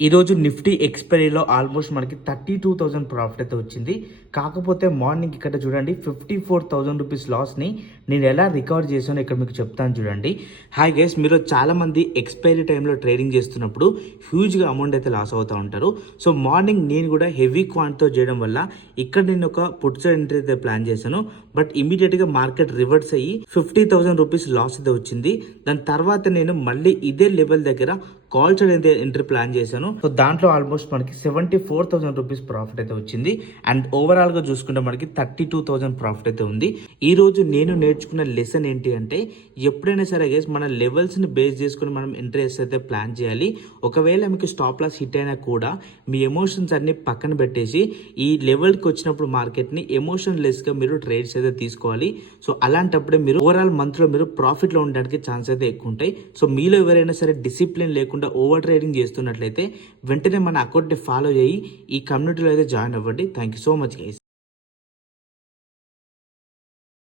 ఈరోజు Nifty ఎక్స్పైరీలో almost మనకి 32,000 profit అయితే వచ్చింది. కాకపోతే మార్నింగ్ ఇక్కడ చూడండి 54,000 రూపీస్ లాస్ని నేను ఎలా రికవర్ చేశానో ఇక్కడ మీకు చెప్తాను చూడండి. హాయ్ గైస్, మీరు చాలామంది ఎక్స్పైరీ టైంలో ట్రేడింగ్ చేస్తున్నప్పుడు హ్యూజ్గా అమౌంట్ అయితే లాస్ అవుతూ ఉంటారు. సో మార్నింగ్ నేను కూడా హెవీ క్వాంటిటీతో చేయడం వల్ల ఇక్కడ నేను ఒక పుట్స్ ఎంట్రీ అయితే ప్లాన్ చేశాను. బట్ ఇమీడియట్గా మార్కెట్ రివర్స్ అయ్యి 50,000 రూపీస్ లాస్ అయితే వచ్చింది. దాని తర్వాత నేను మళ్ళీ ఇదే లెవెల్ దగ్గర కాల్ సైడ్ అయితే ఎంట్రీ ప్లాన్ చేశాను. సో దాంట్లో ఆల్మోస్ట్ మనకి 74,000 రూపీస్ ప్రాఫిట్ అయితే వచ్చింది. అండ్ ఓవరాల్ గా చూసుకుంటే మనకి 32,000 ప్రాఫిట్ అయితే ఉంది. ఈ రోజు నేను నేర్చుకున్న లెసన్ ఏంటి అంటే, ఎప్పుడైనా సరే గైస్ మన లెవెల్స్ ని బేస్ చేసుకుని మనం ఎంట్రీస్ అయితే ప్లాన్ చేయాలి. ఒకవేళ మీకు స్టాప్ లాస్ హిట్ అయినా కూడా మీ ఎమోషన్స్ అన్ని పక్కన పెట్టేసి ఈ లెవెల్ కి వచ్చినప్పుడు మార్కెట్ ని ఎమోషన్ లెస్ గా మీరు ట్రేడ్స్ అయితే తీసుకోవాలి. సో అలాంటప్పుడే మీరు ఓవరాల్ మంత్ లో మీరు ప్రాఫిట్ లో ఉండడానికి ఛాన్స్ అయితే ఎక్కువ ఉంటాయి. సో మీలో ఎవరైనా సరే డిసిప్లిన్ లేకుండా ఓవర్ ట్రేడింగ్ చేస్తున్నట్లయితే వెంటనే మన అకౌంట్ని ఫాలో చేయి ఈ కమ్యూనిటీలో అయితే జాయిన్ అవ్వండి. Thank you so much guys.